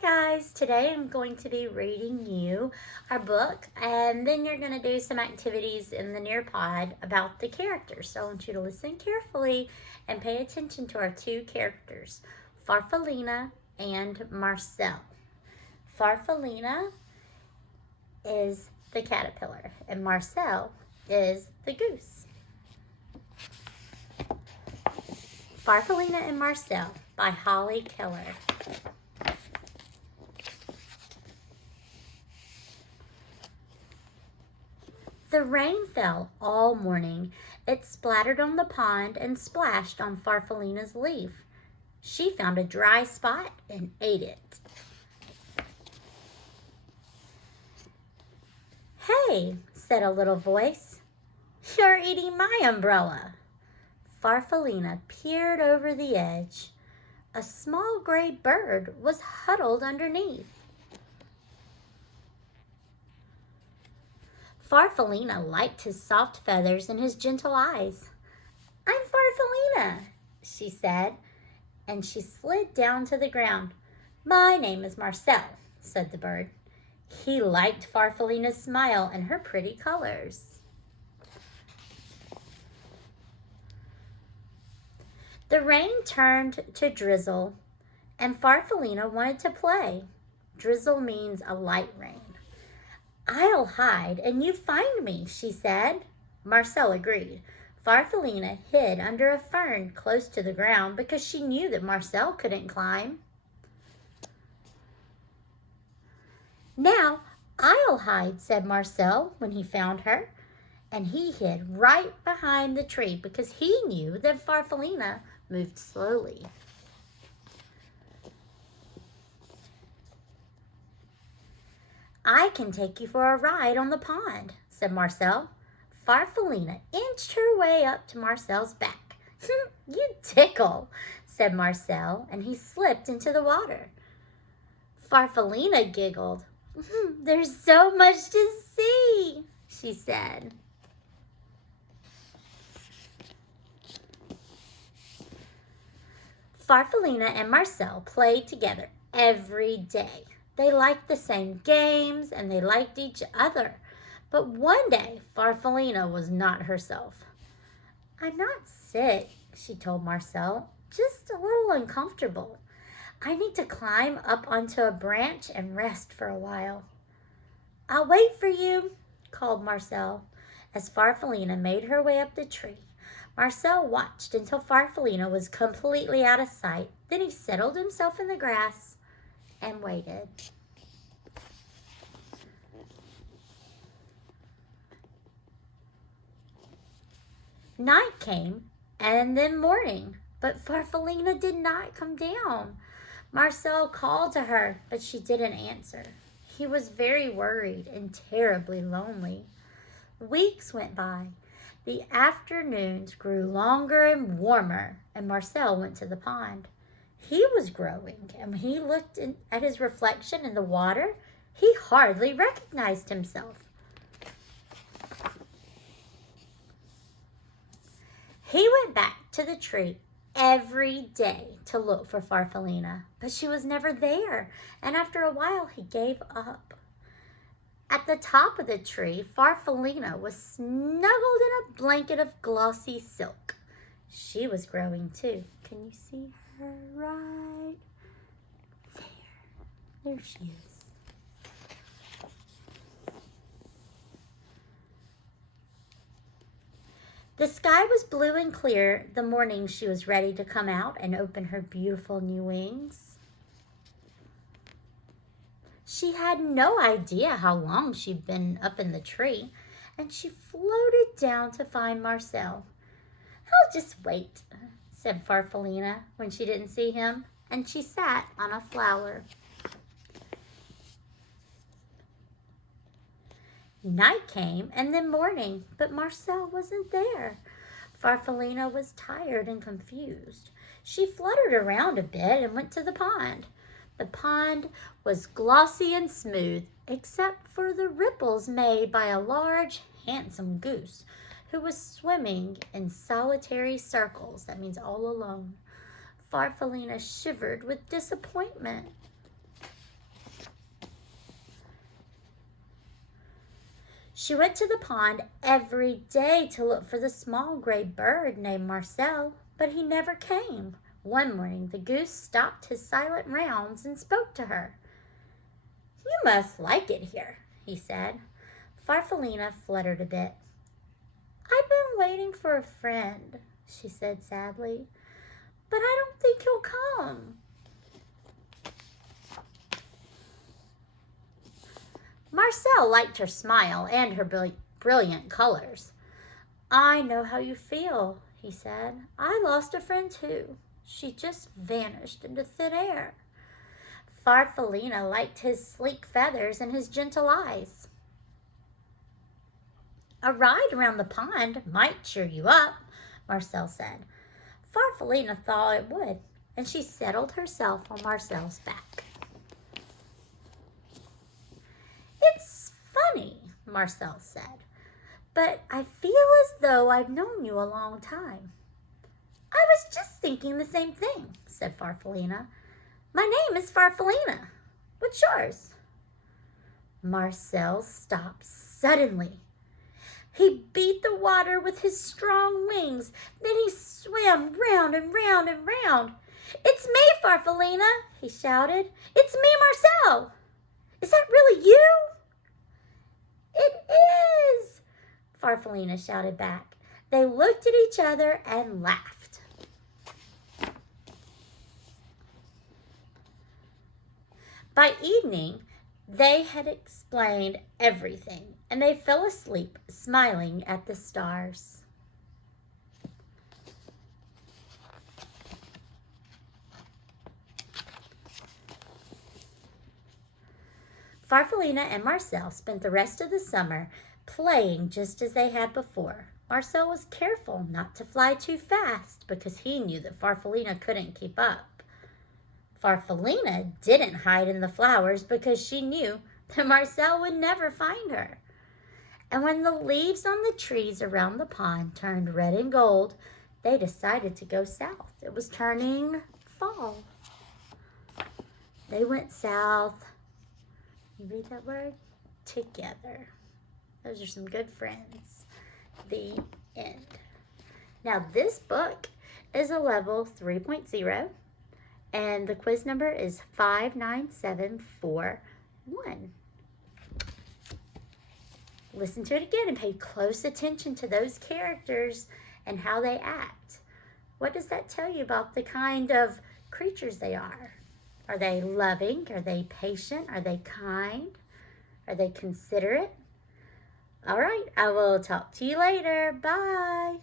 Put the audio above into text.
guys, today I'm going to be reading you our book, and then you're going to do some activities in the Nearpod about the characters. So I want you to listen carefully and pay attention to our two characters, Farfallina and Marcel. Farfallina is the caterpillar and Marcel is the goose. Farfallina and Marcel by Holly Keller. The rain fell all morning. It splattered on the pond and splashed on Farfallina's leaf. She found a dry spot and ate it. "Hey," said a little voice, "you're eating my umbrella." Farfallina peered over the edge. A small gray bird was huddled underneath. Farfallina liked his soft feathers and his gentle eyes. "I'm Farfallina," she said, and she slid down to the ground. "My name is Marcel," said the bird. He liked Farfallina's smile and her pretty colors. The rain turned to drizzle, and Farfallina wanted to play. Drizzle means a light rain. "I'll hide and you find me," she said. Marcel agreed. Farfallina hid under a fern close to the ground because she knew that Marcel couldn't climb. "Now I'll hide," said Marcel when he found her, and he hid right behind the tree because he knew that Farfallina moved slowly. "I can take you for a ride on the pond," said Marcel. Farfallina inched her way up to Marcel's back. "You tickle," said Marcel, and he slipped into the water. Farfallina giggled. "There's so much to see," she said. Farfallina and Marcel played together every day. They liked the same games and they liked each other. But one day, Farfallina was not herself. "I'm not sick," she told Marcel, "just a little uncomfortable. I need to climb up onto a branch and rest for a while." "I'll wait for you," called Marcel. As Farfallina made her way up the tree, Marcel watched until Farfallina was completely out of sight. Then he settled himself in the grass and waited. Night came and then morning, but Farfallina did not come down. Marcel called to her, but she didn't answer. He was very worried and terribly lonely. Weeks went by. The afternoons grew longer and warmer, and Marcel went to the pond. He was growing, and when he looked at his reflection in the water, he hardly recognized himself. He went back to the tree every day to look for Farfallina, but she was never there, and after a while he gave up. At the top of the tree, Farfallina was snuggled in a blanket of glossy silk. She was growing too. Can you see her right there? There she is. The sky was blue and clear the morning she was ready to come out and open her beautiful new wings. She had no idea how long she'd been up in the tree, and she floated down to find Marcel. "I'll just wait," said Farfallina when she didn't see him, and she sat on a flower. Night came and then morning, but Marcel wasn't there. Farfallina was tired and confused. She fluttered around a bit and went to the pond. The pond was glossy and smooth, except for the ripples made by a large, handsome goose who was swimming in solitary circles. That means all alone. Farfallina shivered with disappointment. She went to the pond every day to look for the small gray bird named Marcel, but he never came. One morning, the goose stopped his silent rounds and spoke to her. "You must like it here," he said. Farfallina fluttered a bit. "I've been waiting for a friend," she said sadly, "but I don't think he'll come." Marcel liked her smile and her brilliant colors. "I know how you feel," he said. "I lost a friend too. She just vanished into thin air." Farfallina liked his sleek feathers and his gentle eyes. "A ride around the pond might cheer you up," Marcel said. Farfallina thought it would, and she settled herself on Marcel's back. "It's funny," Marcel said, "but I feel as though I've known you a long time." "I was just thinking the same thing," said Farfallina. "My name is Farfallina. What's yours?" Marcel stopped suddenly. He beat the water with his strong wings. Then he swam round and round and round. "It's me, Farfallina," he shouted. "It's me, Marcel. Is that really you?" "It is," Farfallina shouted back. They looked at each other and laughed. By evening, they had explained everything, and they fell asleep, smiling at the stars. Farfallina and Marcel spent the rest of the summer playing just as they had before. Marcel was careful not to fly too fast because he knew that Farfallina couldn't keep up. Farfallina didn't hide in the flowers because she knew that Marcel would never find her. And when the leaves on the trees around the pond turned red and gold, they decided to go south. It was turning fall. They went south. You read that word? Together. Those are some good friends. The end. Now this book is a level 3.0 and the quiz number is 59741. Listen to it again and pay close attention to those characters and how they act. What does that tell you about the kind of creatures they are? Are they loving? Are they patient? Are they kind? Are they considerate? All right, I will talk to you later. Bye.